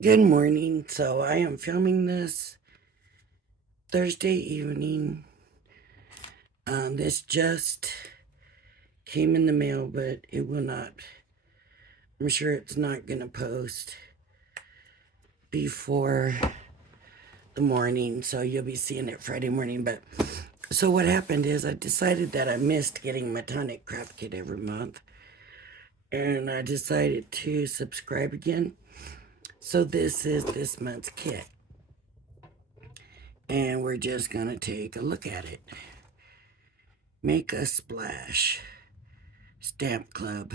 Good morning. So I am filming this Thursday evening. This just came in the mail, but it will not. I'm sure it's not going to post before the morning, so you'll be seeing it Friday morning. But so what happened is I decided that I missed getting my Tonic craft kit every month, and I decided to subscribe again. So this is this month's kit, and we're just going to take a look at it. Make a splash. Stamp Club.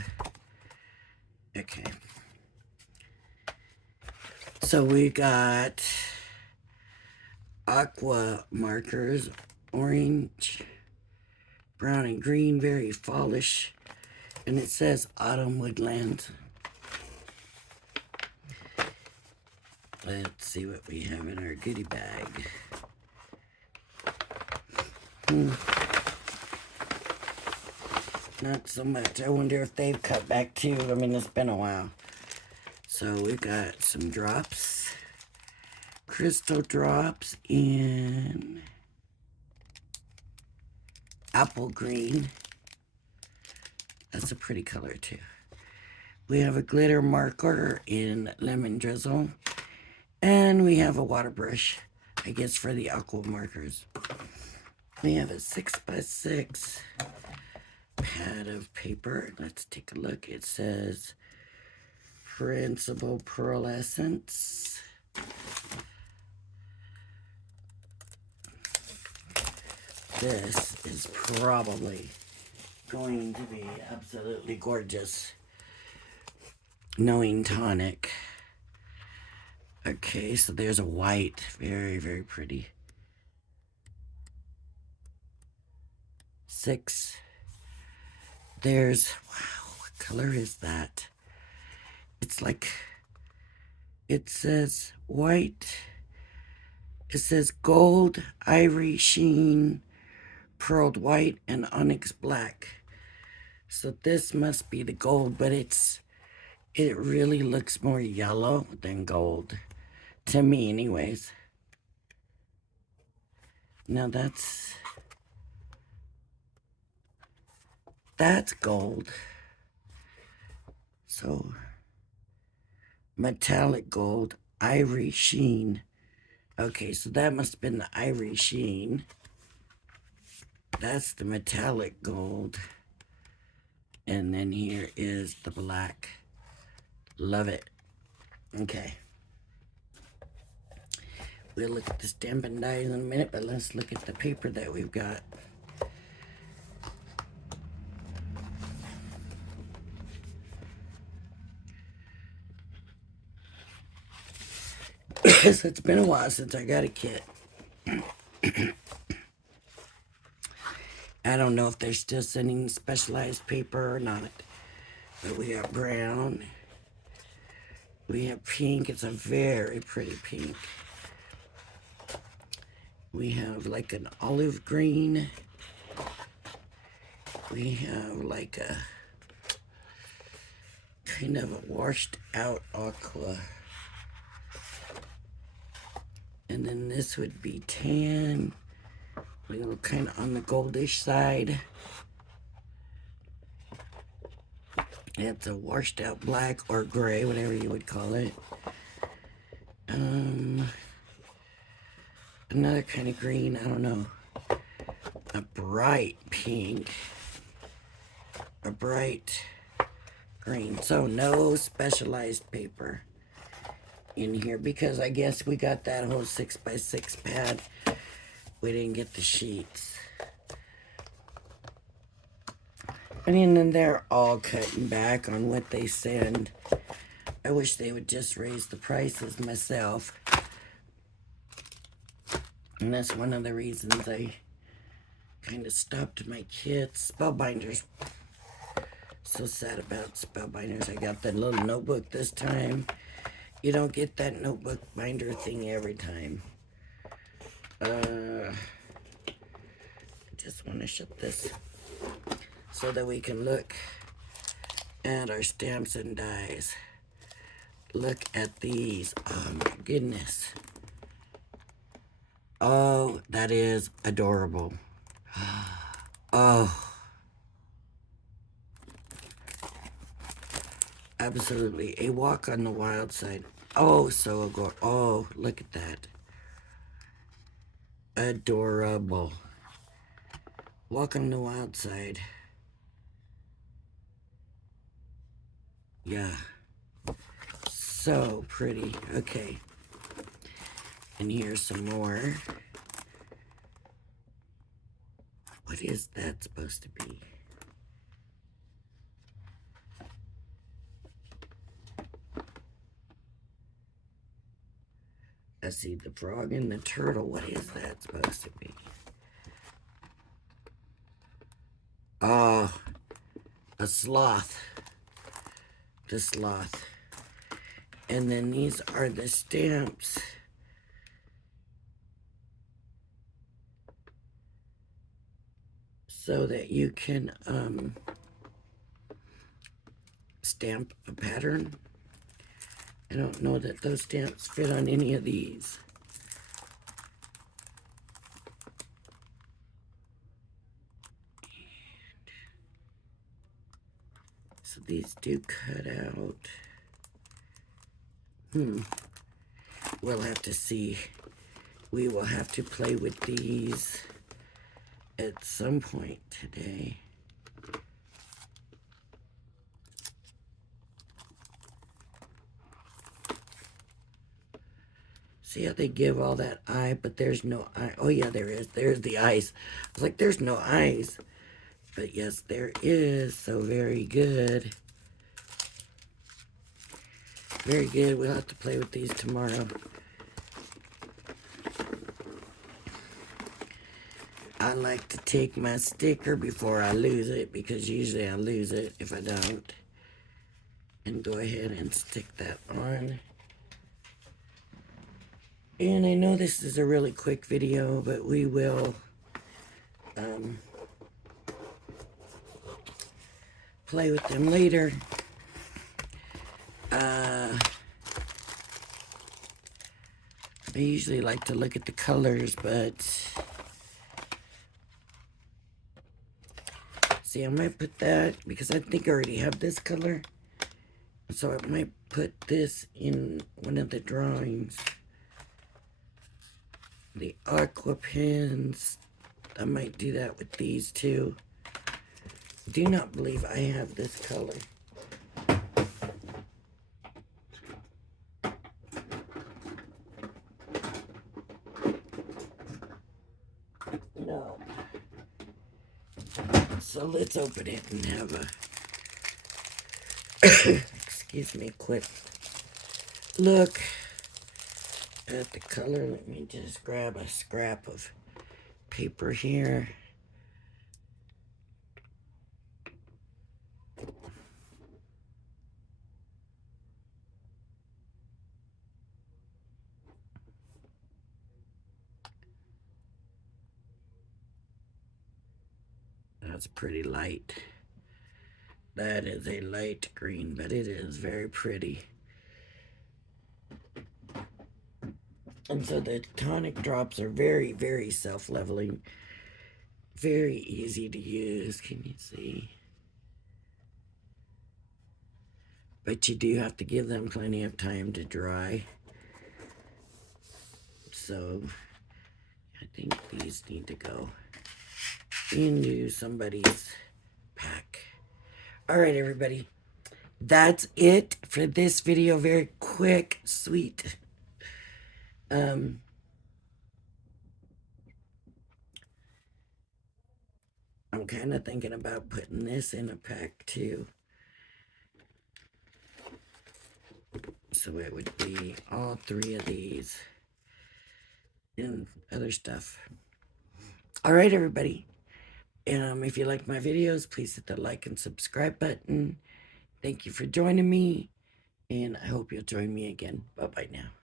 Okay. So we got aqua markers, orange, brown, and green, very fallish. And it says Autumn Woodlands. Let's see what we have in our goodie bag. Not so much. I wonder if they've cut back too. I mean, it's been a while. So we've got some drops, crystal drops in apple green. That's a pretty color too. We have a glitter marker in lemon drizzle. And we have a water brush, I guess, for the aqua markers. We have a 6x6 pad of paper. Let's take a look. It says Principal Pearlescence. This is probably going to be absolutely gorgeous, knowing Tonic. Okay, so there's a white, very, very pretty. 6. There's, wow, what color is that? It's like, it says white. It says gold, ivory sheen, pearled white, and onyx black. So this must be the gold, but it really looks more yellow than gold. To me, anyways. Now that's gold. So, metallic gold, ivory sheen. Okay, so that must have been the ivory sheen. That's the metallic gold. And then here is the black. Love it. Okay. We'll look at the stamping dies in a minute, but let's look at the paper that we've got. So it's been a while since I got a kit. I don't know if they're still sending specialized paper or not. But we have brown. We have pink. It's a very pretty pink. We have like an olive green. We have like a kind of a washed out aqua. And then this would be tan. A little kind of on the goldish side. It's a washed out black or gray, whatever you would call it. Another kind of green, I don't know. A bright pink. A bright green. So no specialized paper in here because I guess we got that whole 6x6 pad. We didn't get the sheets. I mean, and they're all cutting back on what they send. I wish they would just raise the prices myself. And that's one of the reasons I kind of stopped my kits. Spellbinders. So sad about spellbinders. I got that little notebook this time. You don't get that notebook binder thing every time. I just want to shut this so that we can look at our stamps and dies. Look at these. Oh my goodness. Oh, that is adorable. Oh, absolutely. A walk on the wild side. Oh, so adorable. Oh, look at that. Adorable. Walk on the wild side. Yeah. So pretty. Okay. And here's some more. What is that supposed to be? I see the frog and the turtle. What is that supposed to be? Oh, a sloth. The sloth. And then these are the stamps. So that you can stamp a pattern. I don't know that those stamps fit on any of these. So these do cut out. We'll have to see. We will have to play with these at some point today. See how they give all that eye, but there's no eye. Oh yeah, there is. There's the eyes. I was like, there's no eyes. But yes, there is. So very good. Very good. We'll have to play with these tomorrow. I like to take my sticker before I lose it, because usually I lose it if I don't. And go ahead and stick that on. And I know this is a really quick video, but we will play with them later. I usually like to look at the colors, but see, I might put that, because I think I already have this color. So I might put this in one of the drawings. The aqua pins. I might do that with these too. Do not believe I have this color. No. So let's open it and have a excuse me, quick look at the color. Let me just grab a scrap of paper here. That's pretty light. That is a light green, but it is very pretty. And so the tonic drops are very, very self-leveling. Very easy to use. Can you see? But you do have to give them plenty of time to dry. So I think these need to go into somebody's pack. All right, everybody. That's it for this video. Very quick, sweet. I'm kind of thinking about putting this in a pack too. So it would be all three of these and other stuff. All right, everybody. If you like my videos, please hit the like and subscribe button. Thank you for joining me, and I hope you'll join me again. Bye-bye now.